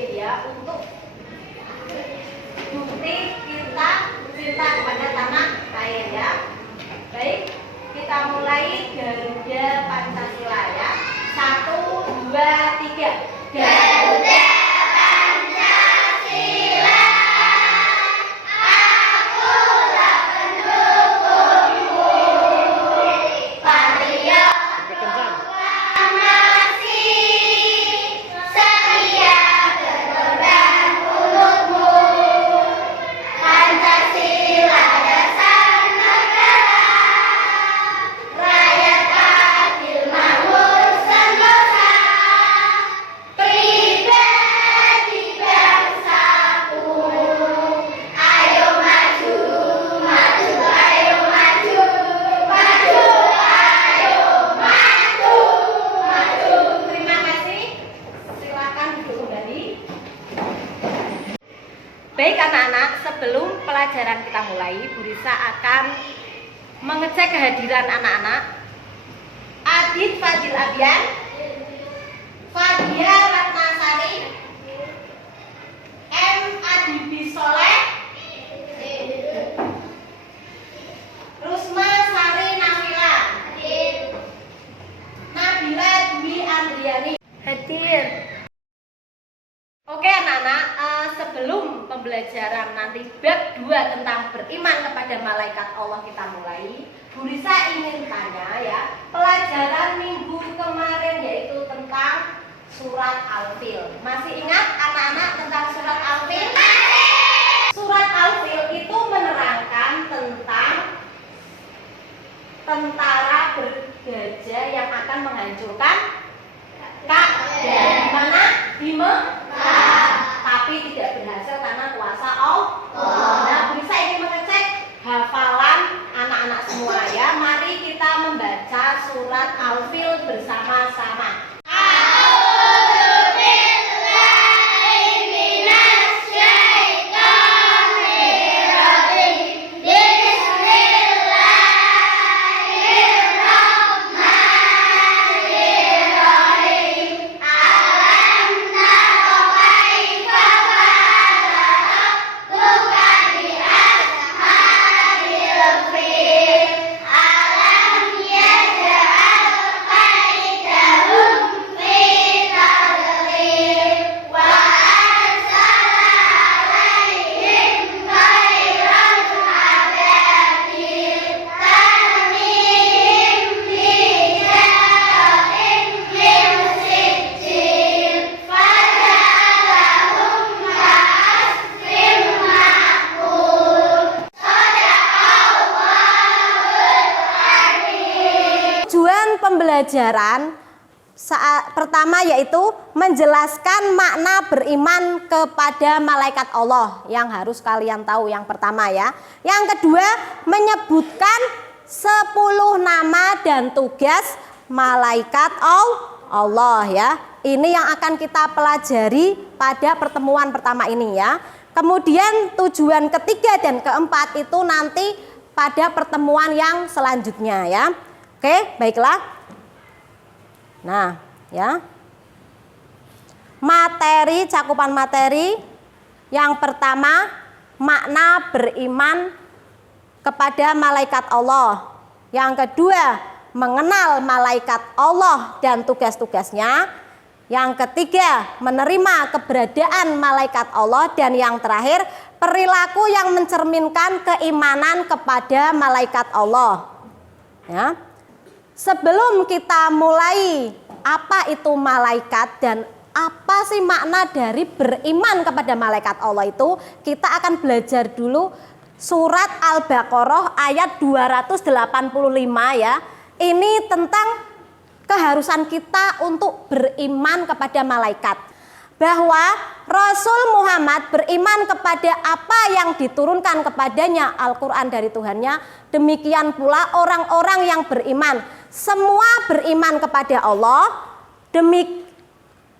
wajib ya untuk bukti kita cinta kepada tanah air ya. Baik, kita mulai Garuda Pancasila ya. 1, 2, 3. Garuda Pancasila, aku tak pendukungmu, patriot proklamasi, setia berkorban untukmu. Pancasila dasar negara, rakyat adil makmur sentosa, pribadi bangsaku. Ayo maju, maju, ayo maju, maju, ayo maju, maju. Terima kasih. Silakan duduk kembali. Baik anak-anak, sebelum pelajaran kita mulai, Bu Risa akan mengecek kehadiran anak-anak. Adit Fadil Abian, Fadia Ratnasari, M. Adibi Soleh, Rusma Sari Nafila, Nabila Dwi Andriani. Hadir. Oke anak-anak, sebelum pembelajaran nanti bab 2 tentang beriman kepada malaikat Allah kita mulai, Bu Risa ingin tanya ya, pelajaran minggu kemarin yaitu tentang surat Al-Fil. Masih ingat anak-anak tentang surat Al-Fil? Surat Al-Fil itu menerangkan tentang tentara bergajah yang akan menghancurkan Ka'bah. Di mana? Di Mekah. Tapi tidak berhasil karena kuasa Allah. Nah, Bu Risa ingin mengecek hafalan anak-anak semua ya. Mari kita membaca surat Al-Fil bersama-sama. Pembelajaran saat pertama yaitu menjelaskan makna beriman kepada malaikat Allah yang harus kalian tahu yang pertama ya. Yang kedua, menyebutkan 10 nama dan tugas malaikat Allah ya. Ini yang akan kita pelajari pada pertemuan pertama ini ya. Kemudian tujuan ketiga dan keempat itu nanti pada pertemuan yang selanjutnya ya. Oke, baiklah. Nah, ya. Materi, cakupan materi. Yang pertama, makna beriman kepada malaikat Allah. Yang kedua, mengenal malaikat Allah dan tugas-tugasnya. Yang ketiga, menerima keberadaan malaikat Allah. Dan yang terakhir, perilaku yang mencerminkan keimanan kepada malaikat Allah. Ya. Sebelum kita mulai apa itu malaikat dan apa sih makna dari beriman kepada malaikat Allah itu, kita akan belajar dulu surat Al-Baqarah ayat 285 ya. Ini tentang keharusan kita untuk beriman kepada malaikat. Bahwa Rasul Muhammad beriman kepada apa yang diturunkan kepadanya Al-Quran dari Tuhannya. Demikian pula orang-orang yang beriman, semua beriman kepada Allah, demi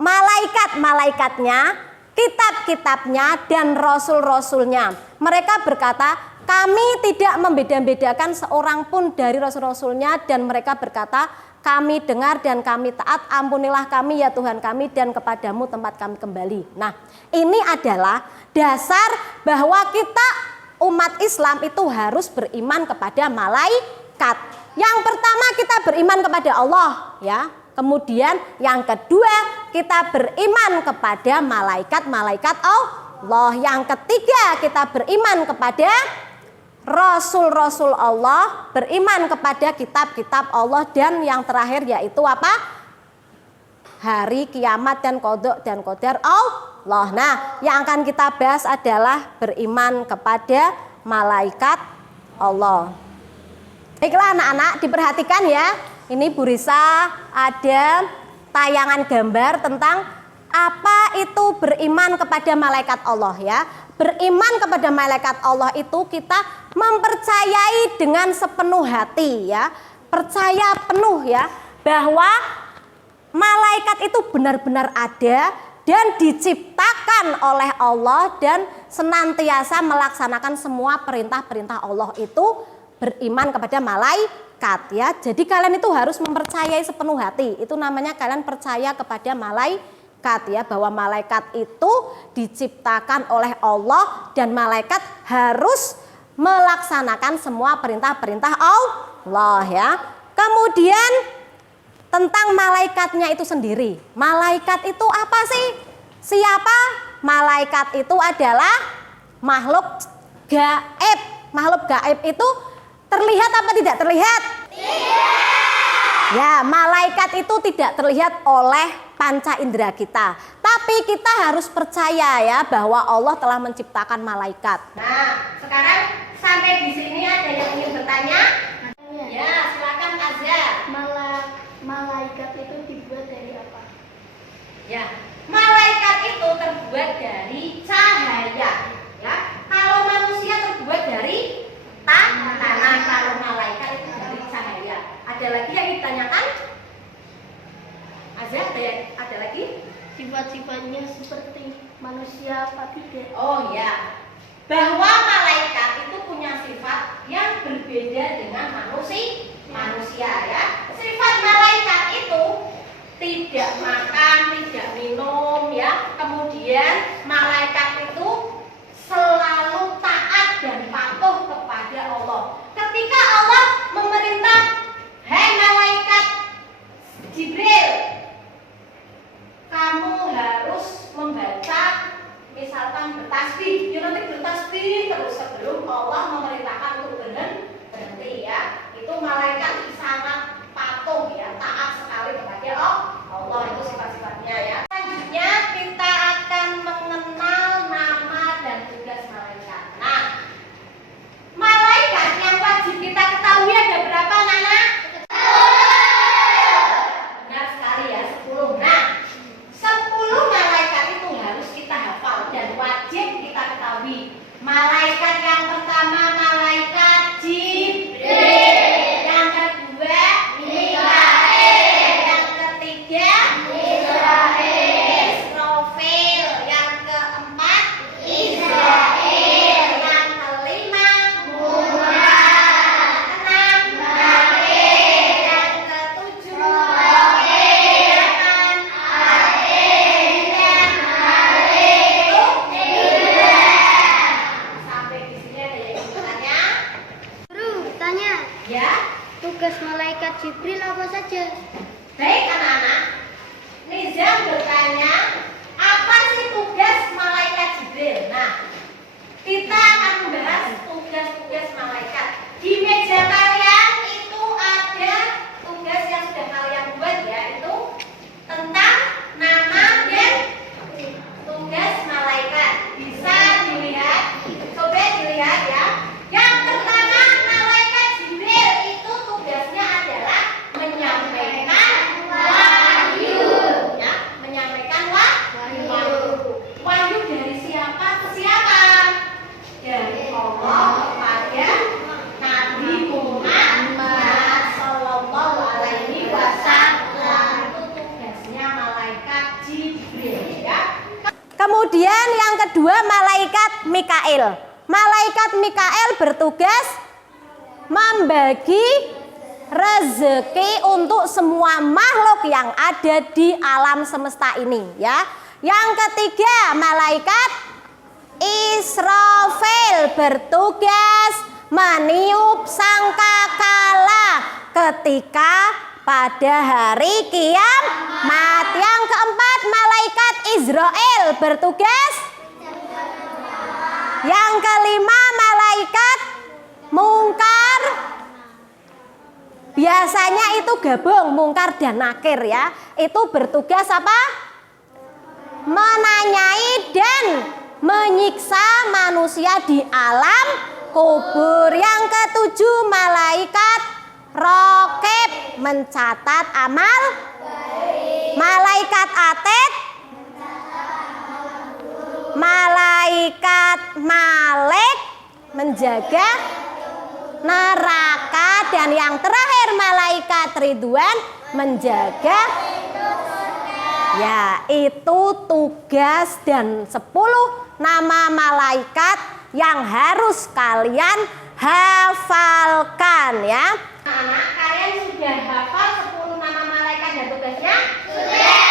malaikat-malaikatnya, kitab-kitabnya, dan rasul-rasulnya. Mereka berkata, kami tidak membeda-bedakan seorang pun dari rasul-rasulnya, dan mereka berkata, kami dengar dan kami taat, ampunilah kami ya Tuhan kami, dan kepadamu tempat kami kembali. Nah, ini adalah dasar bahwa kita umat Islam itu harus beriman kepada malaikat. Yang pertama kita beriman kepada Allah ya. Kemudian yang kedua kita beriman kepada malaikat-malaikat Allah. Yang ketiga kita beriman kepada Rasul-Rasul Allah, beriman kepada kitab-kitab Allah, dan yang terakhir yaitu apa? Hari kiamat dan qada dan qadar Allah. Nah, yang akan kita bahas adalah beriman kepada malaikat Allah. Baiklah anak-anak, diperhatikan ya. Ini Bu Risa ada tayangan gambar tentang apa itu beriman kepada malaikat Allah ya. Beriman kepada malaikat Allah itu kita mempercayai dengan sepenuh hati ya. Percaya penuh ya bahwa malaikat itu benar-benar ada dan diciptakan oleh Allah dan senantiasa melaksanakan semua perintah-perintah Allah. Itu beriman kepada malaikat ya. Jadi kalian itu harus mempercayai sepenuh hati. Itu namanya kalian percaya kepada malaikat ya, bahwa malaikat itu diciptakan oleh Allah dan malaikat harus melaksanakan semua perintah-perintah Allah ya. Kemudian tentang malaikatnya itu sendiri. Malaikat itu apa sih? Siapa? Malaikat itu adalah makhluk gaib. Makhluk gaib itu terlihat apa tidak terlihat? Tidak. Ya, malaikat itu tidak terlihat oleh panca indera kita. Tapi kita harus percaya ya bahwa Allah telah menciptakan malaikat. Nah, sekarang sampai di sini ada yang ingin bertanya? Ya, silakan Azza. Malaikat itu dibuat dari apa? Ya, malaikat itu terbuat dari cahaya. Ya, kalau manusia terbuat dari tanah, kalau malaikat itu dari cahaya. Ada lagi yang ditanyakan? Azza, ada lagi? Sifat-sifatnya seperti manusia apa tidak? Oh ya, bahwa malaikat itu punya sifat yang berbeda dengan manusia ya. Sifat malaikat itu tidak makan, tidak minum ya. Kemudian malaikat itu selalu taat dan patuh kepada Allah. Ketika Allah memerintah, "Hai malaikat Jibril, kamu harus membaca misalkan bertasbih." Ya, nanti bertasbih terus sebelum Allah memerintahkan untuk berhenti ya. Itu malaikat sangat patuh ya, taat sekali kepada Allah. Itu sifat-sifatnya ya. Selanjutnya kita akan mengenal nama dan tugas malaikat. Nah, malaikat yang wajib kita ketahui ada berapa, Nana? 10. Benar sekali ya, 10. Nah, 10 malaikat itu harus kita hafal dan wajib kita ketahui. Malaikat yang pertama malaikat Jibril. Yang kedua Mikail. Yang ketiga Israfil. Yang keempat Israel. Yang kelima Muhammad. Yang keenam yang ketujuh sampai di sini ada yang bertanya? Guru, tanya. Ya. Tugas malaikat Jibril apa saja? Baik anak-anak, Nizam bertanya, apa sih tugas malaikat Jibril? Nah, kita akan membahas tugas-tugas malaikat. Di meja kalian itu ada tugas yang sudah kalian buat ya, itu tentang nama dan tugas malaikat. Bisa dilihat, coba dilihat ya. Yang pertama malaikat Jibril itu tugasnya adalah menyampaikan wahyu ya, menyampaikan wahyu. Wahyu dari siapa ke siapa? Dari Allah kepada Nabi Muhammad sallallahu alaihi wasallam. Itu tugasnya malaikat Jibril ya. Kemudian yang kedua malaikat Mikail. Malaikat Mikail bertugas membagi rezeki untuk semua makhluk yang ada di alam semesta ini ya. Yang ketiga, malaikat Israfil bertugas meniup sangkakala ketika pada hari kiamat. Yang keempat, malaikat Israel bertugas. Yang kelima, malaikat mungkar. Biasanya itu gabung mungkar dan nakir ya. Itu bertugas apa? Menanyai dan menyiksa manusia di alam kubur. Yang ketujuh, malaikat raqib mencatat amal. Malaikat atid, malaikat malik menjaga neraka, dan yang terakhir malaikat ridwan menjaga. Ya, itu tugas dan 10 nama malaikat yang harus kalian hafalkan ya. Anak, kalian sudah hafal 10 nama malaikat dan tugasnya? Sudah.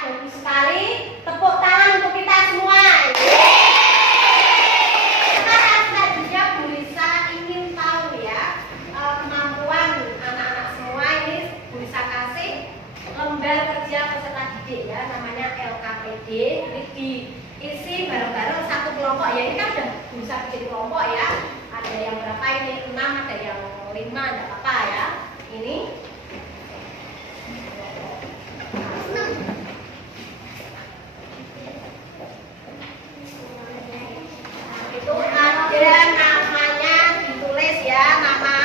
Bagus sekali. Tepuk tangan untuk kita semua. Sekarang selanjutnya Bu Lisa ingin tahu ya kemampuan anak-anak semua ini. Bu Lisa kasih lembar kerja peserta didik ya, namanya LKPD. Ini diisi bareng-bareng satu kelompok ya. Ini kan udah bisa bikin kelompok ya. Ada yang berapa ini? 6, ada yang 5, enggak apa-apa ya. Ini itu ada namanya ditulis ya, nama.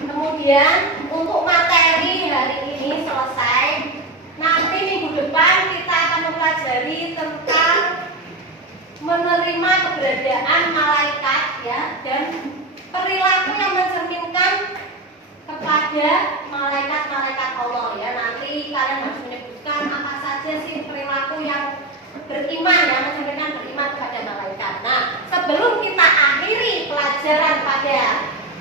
Kemudian untuk materi hari ini selesai. Nanti minggu depan kita akan mempelajari tentang menerima keberadaan malaikat ya, dan perilaku yang mencerminkan kepada malaikat-malaikat Allah ya. Nanti kalian harus menyebutkan apa saja sih perilaku yang beriman ya, mencerminkan beriman kepada malaikat. Nah, sebelum kita akhiri pelajaran pada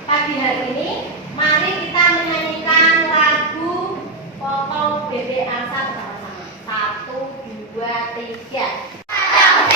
pagi hari ini, mari kita menyanyikan lagu Potong Bebek Angsa bersama-sama. 1, 2, 3. Potong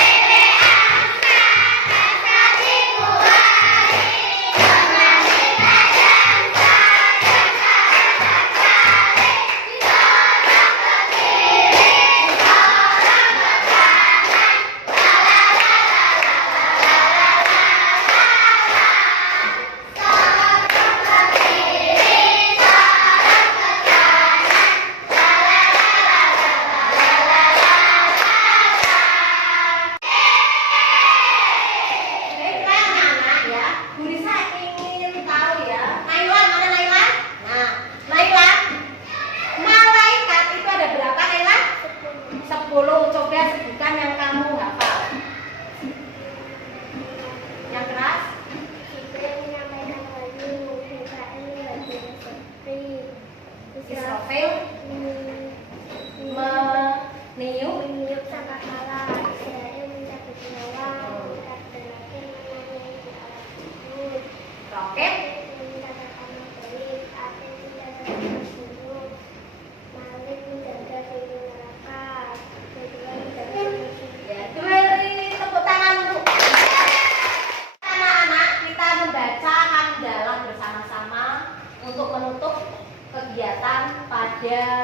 ada